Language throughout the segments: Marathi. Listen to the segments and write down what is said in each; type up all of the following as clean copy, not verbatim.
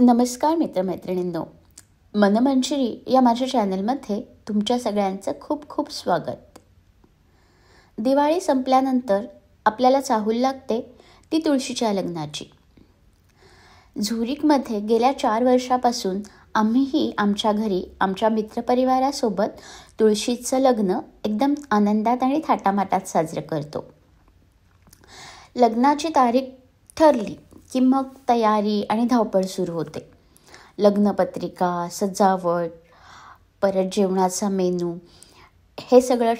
नमस्कार मित्रमैत्रिणींनो, मनमंजिरी या माझ्या चॅनलमध्ये तुमच्या सगळ्यांचं खूप खूप स्वागत. दिवाळी संपल्यानंतर आपल्याला चाहूल लागते ती तुळशीच्या लग्नाची. झुरिकमध्ये गेल्या 4 वर्षापासून आम्हीही आमच्या घरी आमच्या मित्रपरिवारासोबत तुळशीचं लग्न एकदम आनंदात आणि थाटामाटात साजरं करतो. लग्नाची तारीख ठरली की मग तयारी आणि धावपळ सुरू होते. लग्नपत्रिका, सजावट, परत जेवणाचा मेनू हे सगळं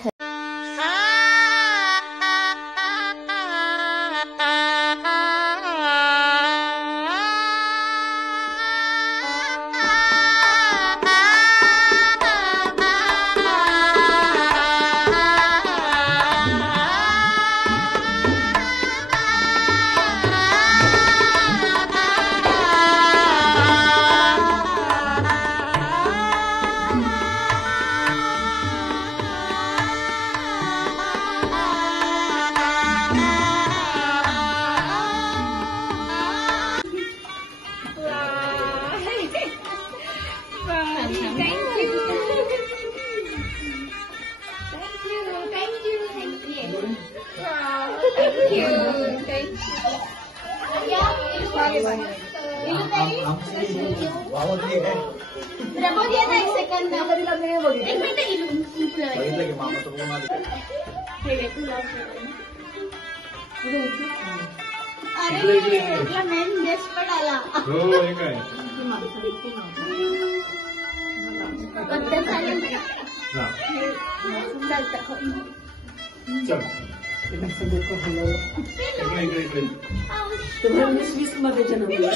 मध्ये जन्मला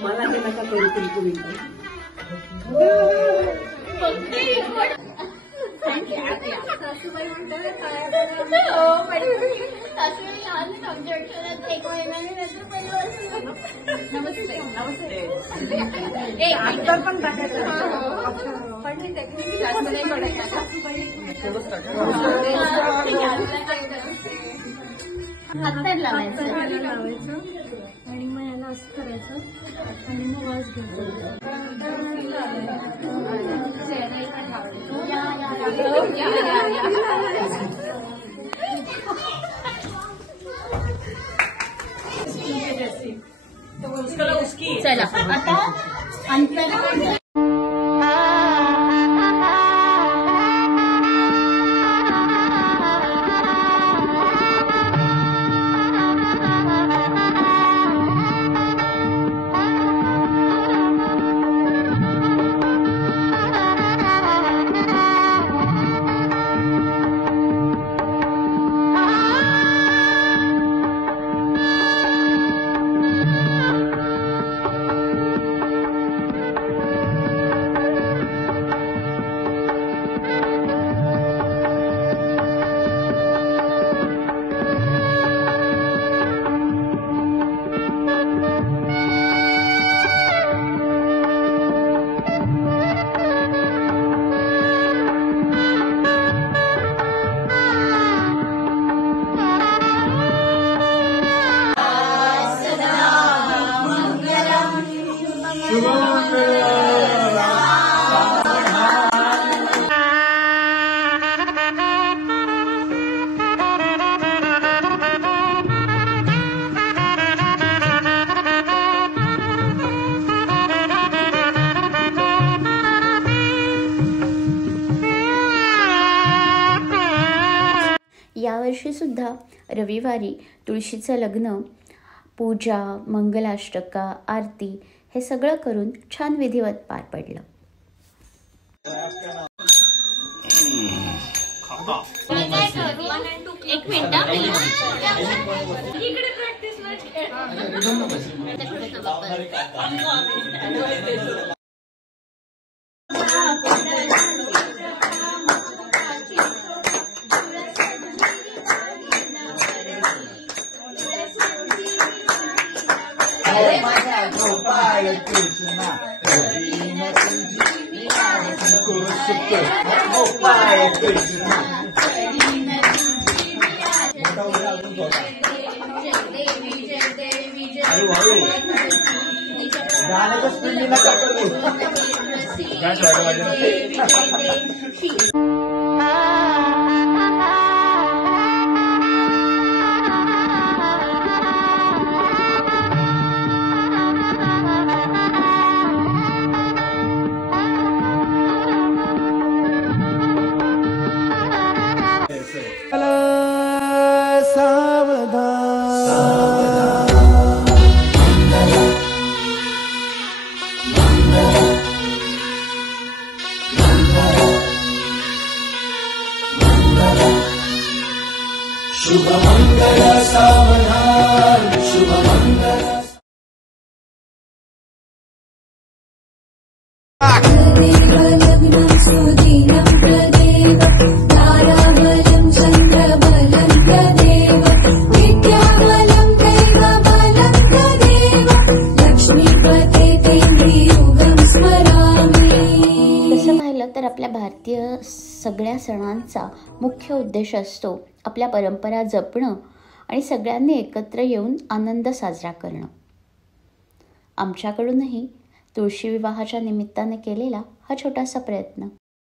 मला हे नका करू कुलकुली. सासूबाई म्हणतात नमस्ते नमस्ते पण टाकायचं लावायचं आणि मग याला असं करायचं आणि मग वास घ्यायचा. चला आता अंतर यावर्षी सुद्धा रविवारी तुळशीचं लग्न, पूजा, मंगलाष्टका, आरती हे सगळं करून छान विधिवत पार पडलं. एक मिनिट गाण्याचं स्पीड मी नका करू. काय वाटलं माझ्या शुभमंगल सावधान शुभमंगल. लग्नं सुदिनं प्रदेव ताराबलं चन्द्रबलं प्रदेव विद्याबलं दैवबलं प्रदेव लक्ष्मीपते तेन्द्रियुगं स्मरामि. तसं पाहिलं तर आपल्या भारतीय सगळ्या सणांचा मुख्य उद्देश असतो आपल्या परंपरा जपणं आणि सगळ्यांनी एकत्र येऊन आनंद साजरा करणं. आमच्याकडूनही तुळशी विवाहाच्या निमित्ताने केलेला हा छोटासा प्रयत्न.